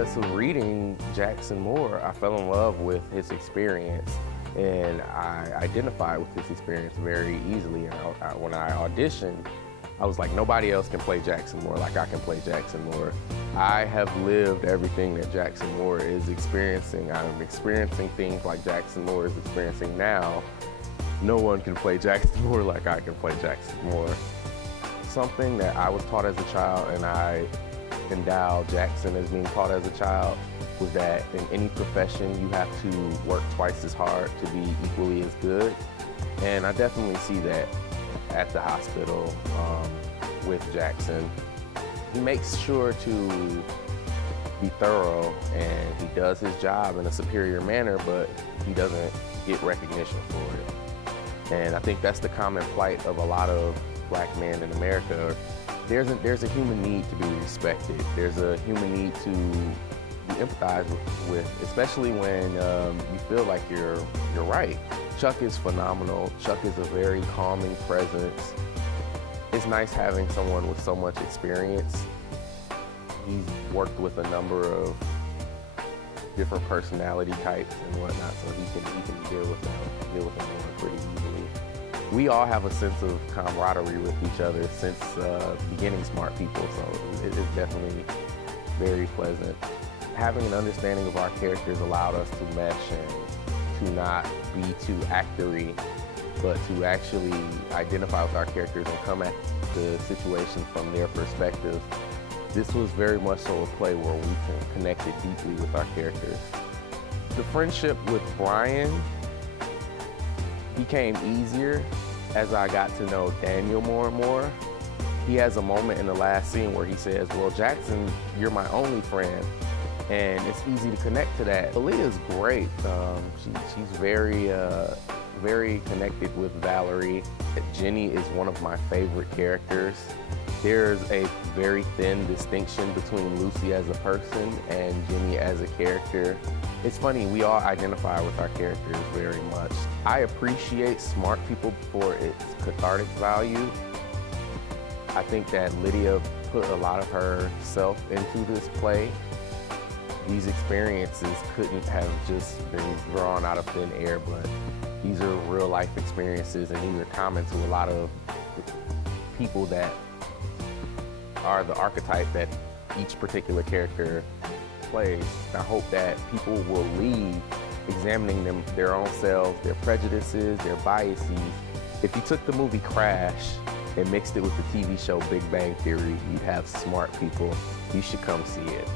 process of reading Jackson Moore, I fell in love with his experience, and I identified with his experience very easily. And when I auditioned, I was like, nobody else can play Jackson Moore like I can play Jackson Moore. I have lived everything that Jackson Moore is experiencing. I'm experiencing things like Jackson Moore is experiencing now. No one can play Jackson Moore like I can play Jackson Moore. Something that I was taught as a child, and I endow Jackson as being taught as a child, was that in any profession you have to work twice as hard to be equally as good. And I definitely see that at the hospital with Jackson. He makes sure to be thorough, and he does his job in a superior manner, but he doesn't get recognition for it. And I think that's the common plight of a lot of Black men in America. There's a human need to be respected. There's a human need to be empathized with, especially when you feel like you're right. Chuck is phenomenal. Chuck is a very calming presence. It's nice having someone with so much experience. He's worked with a number of different personality types and whatnot, so he can deal with them pretty easily. We all have a sense of camaraderie with each other since beginning Smart People, so it is definitely very pleasant. Having an understanding of our characters allowed us to mesh and to not be too actory, but to actually identify with our characters and come at the situation from their perspective. This was very much so a play where we connected deeply with our characters. The friendship with Brian became easier as I got to know Daniel more and more. He has a moment in the last scene where he says, well, Jackson, you're my only friend. And it's easy to connect to that. Aaliyah's great. She's very connected with Valerie. Jenny is one of my favorite characters. There's a very thin distinction between Lucy as a person and Jenny as a character. It's funny, we all identify with our characters very much. I appreciate Smart People for its cathartic value. I think that Lydia put a lot of herself into this play. These experiences couldn't have just been drawn out of thin air, but these are real life experiences, and these are common to a lot of people that are the archetype that each particular character plays. I hope that people will leave examining their own selves, their prejudices, their biases. If you took the movie Crash and mixed it with the TV show Big Bang Theory, you'd have Smart People. You should come see it.